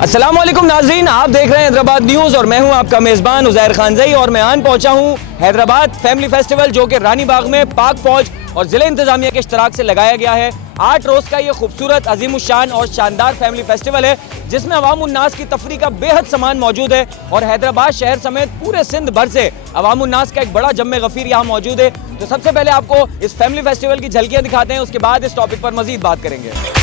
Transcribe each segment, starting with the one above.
अस्सलाम वालेकुम नाज़रीन, आप देख रहे हैं हैदराबाद न्यूज़ और मैं हूं आपका मेज़बान उज़ैर खानज़ई और मैं आन पहुंचा हूं हैदराबाद फैमिली फेस्टिवल जो कि रानी बाग में पाक फौज और ज़िला इंतज़ामिया के इश्तराक से लगाया गया है। 8 रोज़ का ये खूबसूरत अज़ीमुश्शान और शानदार फैमिली फेस्टिवल है जिसमें अवामुन्नास की तफरी का बेहद सामान मौजूद है और हैदराबाद शहर समेत पूरे सिंध भर से अवामुन्नास का एक बड़ा जम्मे गफ़ीर यहाँ मौजूद है। तो सबसे पहले आपको इस फैमिली फेस्टिवल की झलकियाँ दिखाते हैं, उसके बाद इस टॉपिक पर मज़ीद बात करेंगे।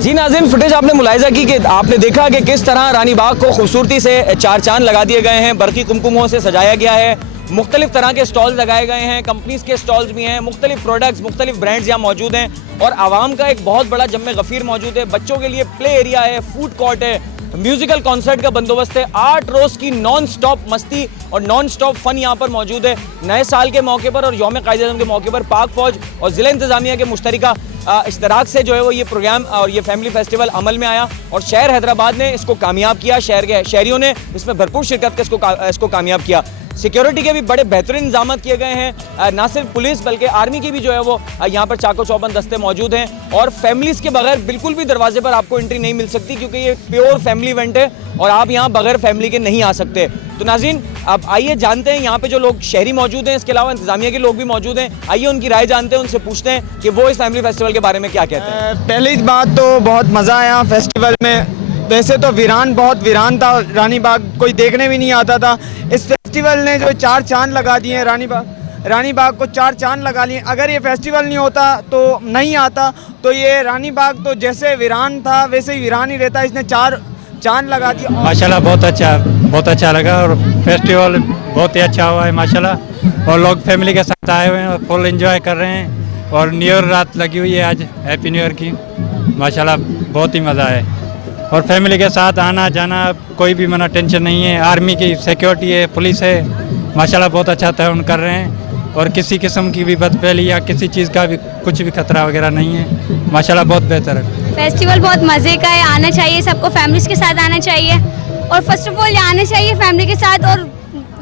जी नाज़रीन, फुटेज आपने मुलाहिजा की कि आपने देखा कि किस तरह रानी बाग को खूबसूरती से 4 चांद लगा दिए गए हैं, बरकी कुमकुमों से सजाया गया है, मुख्तलिफ तरह के स्टॉल्स लगाए गए हैं, कंपनीज के स्टॉल्स भी हैं, मुख्तलिफ प्रोडक्ट्स मुख्तलिफ ब्रांड्स यहाँ मौजूद हैं और आवाम का एक बहुत बड़ा जम्मे गफ़ीर मौजूद है। बच्चों के लिए प्ले एरिया है, फूड कोर्ट है, म्यूजिकल कॉन्सर्ट का बंदोबस्त है। 8 रोज़ की नॉन स्टॉप मस्ती और नॉन स्टॉप फन यहाँ पर मौजूद है। नए साल के मौके पर और यौम कायद-ए-आज़म के मौके पर पाक फौज और ज़िला इंतज़ामिया के मुश्तरका इश्तराक से जो है वो ये प्रोग्राम और ये फैमिली फेस्टिवल अमल में आया और शहर हैदराबाद ने इसको कामयाब किया। शहर के शहरियों ने इसमें भरपूर शिरकत कर इसको कामयाब किया। सिक्योरिटी के भी बड़े बेहतरीन इंतजाम किए गए हैं, ना सिर्फ पुलिस बल्कि आर्मी की भी जो है वो यहाँ पर चाको चौबंद दस्ते मौजूद हैं और फैमिलीज़ के बगैर बिल्कुल भी दरवाजे पर आपको एंट्री नहीं मिल सकती क्योंकि ये प्योर फैमिली इवेंट है और आप यहाँ बगैर फैमिली के नहीं आ सकते। तो नाज़रीन, अब आइए जानते हैं यहाँ पे जो लोग शहरी मौजूद हैं, इसके अलावा इंतजामिया के लोग भी मौजूद हैं, आइए उनकी राय जानते हैं, उनसे पूछते हैं कि वो इस फैमिली फेस्टिवल के बारे में क्या कहते हैं। पहली बात तो बहुत मज़ा आया फेस्टिवल में। वैसे तो बहुत वीरान था रानी बाग, कोई देखने भी नहीं आता था। इस फेस्टिवल ने जो 4 चांद लगा दिए हैं रानी बाग को 4 चांद लगा लिए। अगर ये फेस्टिवल नहीं होता तो नहीं आता तो ये रानी बाग तो जैसे वीरान था वैसे ही वीरान ही रहता। इसने 4 चांद लगा दिया। माशाल्लाह बहुत अच्छा लगा और फेस्टिवल बहुत ही अच्छा हुआ है माशाल्लाह। और लोग फैमिली के साथ आए हुए हैं और फुल एंजॉय कर रहे हैं और न्यू ईयर रात लगी हुई है आज, हैप्पी न्यू ईयर की। माशाल्लाह बहुत ही मज़ा है और फैमिली के साथ आना जाना कोई भी मना टेंशन नहीं है। आर्मी की सिक्योरिटी है, पुलिस है, माशाल्लाह बहुत अच्छा तय कर रहे हैं और किसी किस्म की भी बदफैली या किसी चीज़ का भी कुछ भी खतरा वगैरह नहीं है। माशाल्लाह बहुत बेहतर है। फेस्टिवल बहुत मज़े का है, आना चाहिए सबको, फैमिलीज के साथ आना चाहिए और फर्स्ट ऑफ ऑल आना चाहिए फैमिली के साथ। और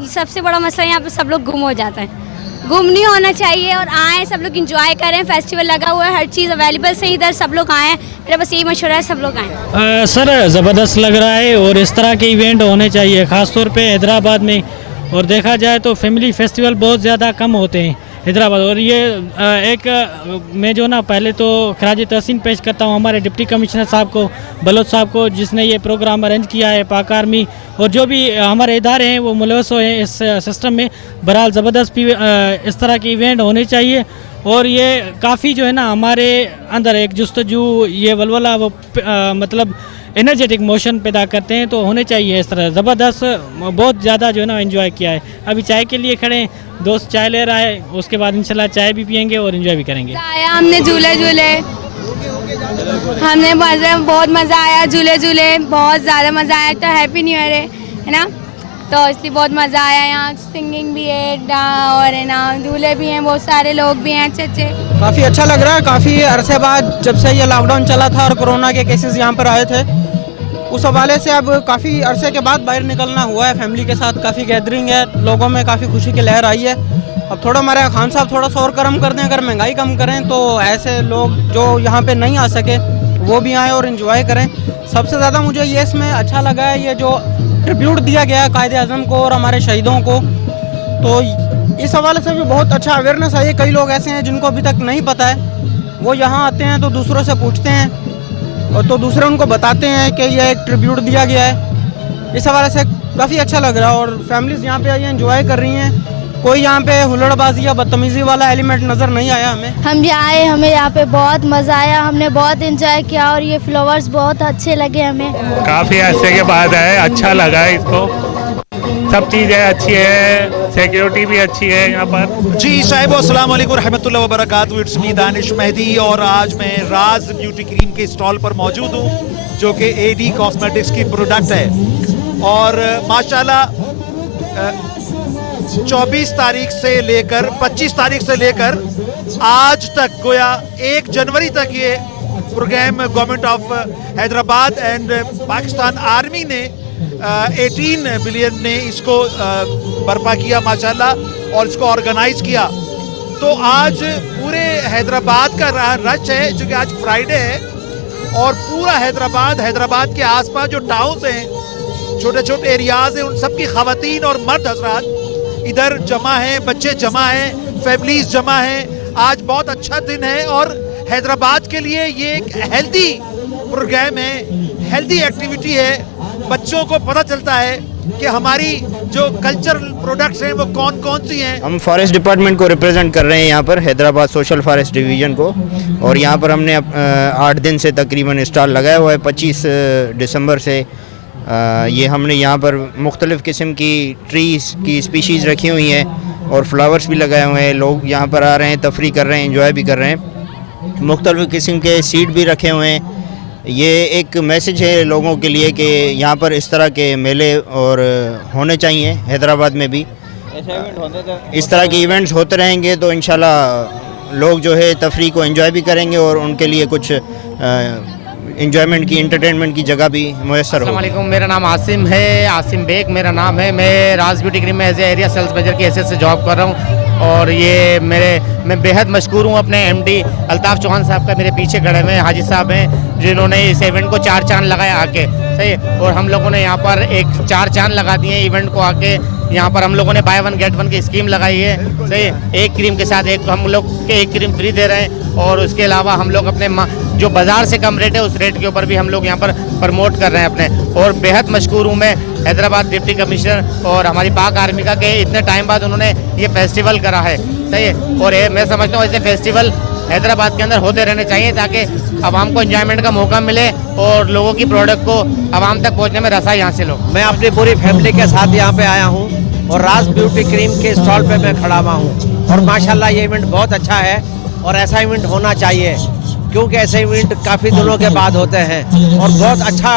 सबसे बड़ा मसला यहाँ पे सब लोग गुम हो जाते हैं, गुम नहीं होना चाहिए और आएँ सब लोग इंजॉय करें। फेस्टिवल लगा हुआ है, हर चीज़ अवेलेबल से इधर सब लोग आएँ। मेरा बस यही मशवरा है, सब लोग आएँ। सर ज़बरदस्त लग रहा है और इस तरह के इवेंट होने चाहिए ख़ास तौर पे हैदराबाद में। और देखा जाए तो फैमिली फेस्टिवल बहुत ज़्यादा कम होते हैं, हैदराबाद। और ये मैं जो ना पहले तो खराज तहसीन पेश करता हूँ हमारे डिप्टी कमिश्नर साहब को, बलोच साहब को, जिसने ये प्रोग्राम अरेंज किया है, पाक आर्मी और जो भी हमारे इदारे हैं वो मुलव्वस हुए हैं इस सिस्टम में। बहरहाल ज़बरदस्त इस तरह के इवेंट होने चाहिए और ये काफ़ी जो है ना हमारे अंदर एक जुस्तजू, ये वलवला वो मतलब एनर्जेटिक मोशन पैदा करते हैं, तो होने चाहिए इस तरह। ज़बरदस्त, बहुत ज़्यादा जो है ना एंजॉय किया है। अभी चाय के लिए खड़े हैं, दोस्त चाय ले रहा है, उसके बाद इंशाल्लाह चाय भी पियेंगे और एंजॉय भी करेंगे। आया हमने झूले झूले, हमने बहुत मज़ा आया, झूले झूले बहुत ज़्यादा मज़ा आया। तो हैप्पी न्यू ईयर है ना, तो इसलिए बहुत मज़ा आया। यहाँ सिंगिंग भी है और है ना झूले भी हैं, बहुत सारे लोग भी हैं अच्छे अच्छे। काफ़ी अच्छा लग रहा है। काफ़ी अरसे बाद जब से ये लॉकडाउन चला था और कोरोना के केसेस यहाँ पर आए थे, उस हवाले से अब काफ़ी अरसे के बाद बाहर निकलना हुआ है। फैमिली के साथ काफ़ी गैदरिंग है, लोगों में काफ़ी खुशी की लहर आई है। अब थोड़ा हमारे खान साहब थोड़ा सा और कम कर दें, अगर महंगाई कम करें तो ऐसे लोग जो यहाँ पे नहीं आ सके वो भी आएँ और इन्जॉय करें। सबसे ज़्यादा मुझे ये इसमें अच्छा लगा है ये जो ट्रिब्यूट दिया गया है कायदे आज़म को और हमारे शहीदों को, तो इस हवाले से भी बहुत अच्छा अवेयरनेस है। कई लोग ऐसे हैं जिनको अभी तक नहीं पता है, वो यहाँ आते हैं तो दूसरों से पूछते हैं और तो दूसरे उनको बताते हैं कि यह एक ट्रिब्यूट दिया गया है। इस हवाले से काफ़ी अच्छा लग रहा है और फैमिलीज़ यहाँ पे आई हैं, एंजॉय कर रही हैं। कोई यहाँ पे हुल्लड़बाजी या बदतमीज़ी वाला एलिमेंट नज़र नहीं आया हमें। हम यहाँ आए, हमें यहाँ पे बहुत मज़ा आया, हमने बहुत एंजॉय किया और ये फ्लावर्स बहुत अच्छे लगे हमें। काफ़ी अरसे के बाद आए, अच्छा लगा है इसको, सब चीज़ें अच्छी है, सिक्योरिटी भी अच्छी है यहाँ पर। जी साहिब, अस्सलाम वालेकुम रहमतुल्लाहि व बरकातहू। इट्स मी दानिश मेहदी और आज मैं राज ब्यूटी क्रीम के स्टॉल पर मौजूद हूँ जो कि एडी कॉस्मेटिक्स की प्रोडक्ट है और माशाल्लाह 24 तारीख से लेकर 25 तारीख से लेकर आज तक, गोया 1 जनवरी तक ये programme government of Hyderabad and Pakistan army ने 18 बिलियन ने इसको बर्पा किया माशाल्लाह और इसको ऑर्गेनाइज किया। तो आज पूरे हैदराबाद का रश है, जो कि आज फ्राइडे है और पूरा हैदराबाद के आसपास जो टाउन्स हैं, छोटे छोटे एरियाज हैं, उन सब की ख़वातीन और मर्द हजरात इधर जमा हैं, बच्चे जमा हैं, फैमिलीज जमा हैं। आज बहुत अच्छा दिन है और हैदराबाद के लिए ये एक हेल्दी प्रोग्राम है, हेल्दी एक्टिविटी है। बच्चों को पता चलता है कि हमारी जो कल्चरल प्रोडक्ट्स हैं वो कौन कौन सी हैं। हम फॉरेस्ट डिपार्टमेंट को रिप्रेजेंट कर रहे हैं यहाँ पर, हैदराबाद सोशल फॉरेस्ट डिवीज़न को, और यहाँ पर हमने 8 दिन से तकरीबन स्टॉल लगाया हुआ है। 25 दिसंबर से ये हमने यहाँ पर मुख्तलिफ़ किस्म की ट्रीज़ की स्पीशीज़ रखी हुई हैं और फ्लावर्स भी लगाए हुए हैं। लोग यहाँ पर आ रहे हैं, तफरी कर रहे हैं, एंजॉय भी कर रहे हैं। मुख्तलिफ़ किस्म के सीड भी रखे हुए हैं। ये एक मैसेज है लोगों के लिए कि यहाँ पर इस तरह के मेले और होने चाहिए। हैदराबाद में भी इस तरह के इवेंट्स होते रहेंगे तो इंशाल्लाह लोग जो है तफरी को एंजॉय भी करेंगे और उनके लिए कुछ इंजॉयमेंट की, इंटरटेनमेंट की जगह भी मुयसर हो। अस्सलाम वालेकुम, मेरा नाम आसिम है, आसिम बेग मेरा नाम है। मैं राज ब्यूटी क्रीम में as a area sales manager की हैसियत से जॉब कर रहा हूँ और ये मैं बेहद मशकूर हूँ अपने एमडी अल्ताफ़ चौहान साहब का। मेरे पीछे खड़े हुए हाजी साहब हैं जिन्होंने इस इवेंट को 4 चांद लगाया आके, सही। और हम लोगों ने यहाँ पर 4 चांद लगा दिए इवेंट को आके। यहाँ पर हम लोगों ने बाय 1 गेट 1 की स्कीम लगाई है, सही। एक क्रीम के साथ हम लोग एक क्रीम फ्री दे रहे हैं और उसके अलावा हम लोग अपने जो बाज़ार से कम रेट है उस रेट के ऊपर भी हम लोग यहाँ पर प्रमोट कर रहे हैं अपने। और बेहद मशकूर हूँ मैं हैदराबाद डिप्टी कमिश्नर और हमारी पाक आर्मी का कि इतने टाइम बाद उन्होंने ये फेस्टिवल करा है, सही है। और मैं समझता हूँ ऐसे फेस्टिवल हैदराबाद के अंदर होते रहने चाहिए ताकि आवाम को एंजॉयमेंट का मौका मिले और लोगों की प्रोडक्ट को आवाम तक पहुँचने में रसाई हासिल हो। मैं अपनी पूरी फैमिली के साथ यहाँ पे आया हूँ और राज ब्यूटी क्रीम के स्टॉल पे मैं खड़ा हुआ हूँ और माशाल्लाह ये इवेंट बहुत अच्छा है और ऐसा इवेंट होना चाहिए क्योंकि ऐसे इवेंट काफ़ी दिनों के बाद होते हैं और बहुत अच्छा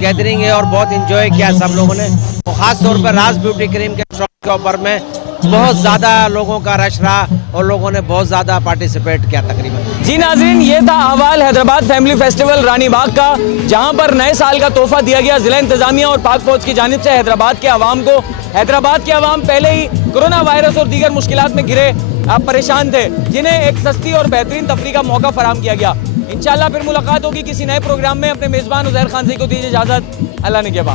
गैदरिंग है और बहुत इंजॉय किया सब लोगों ने। और ख़ास तौर पर राज ब्यूटी क्रीम के स्टॉल के ऊपर में बहुत ज़्यादा लोगों का रश रहा और लोगों ने बहुत ज़्यादा पार्टिसिपेट किया तकरीबन। जी नाज़रीन, ये था अहवाल हैदराबाद फैमिली फेस्टिवल रानी बाग का, जहां पर नए साल का तोहफा दिया गया ज़िला इंतजामिया और पाक फौज की जानिब से हैदराबाद के अवाम को। हैदराबाद के अवाम पहले ही कोरोना वायरस और दीगर मुश्किलात में घिरे परेशान थे, जिन्हें एक सस्ती और बेहतरीन तफरी का मौका फराहम किया गया। इंशाल्लाह फिर मुलाकात होगी किसी नए प्रोग्राम में। अपने मेज़बान उज़ैर खान से को दीजिए इजाज़त। अल्लाह ने के बाद।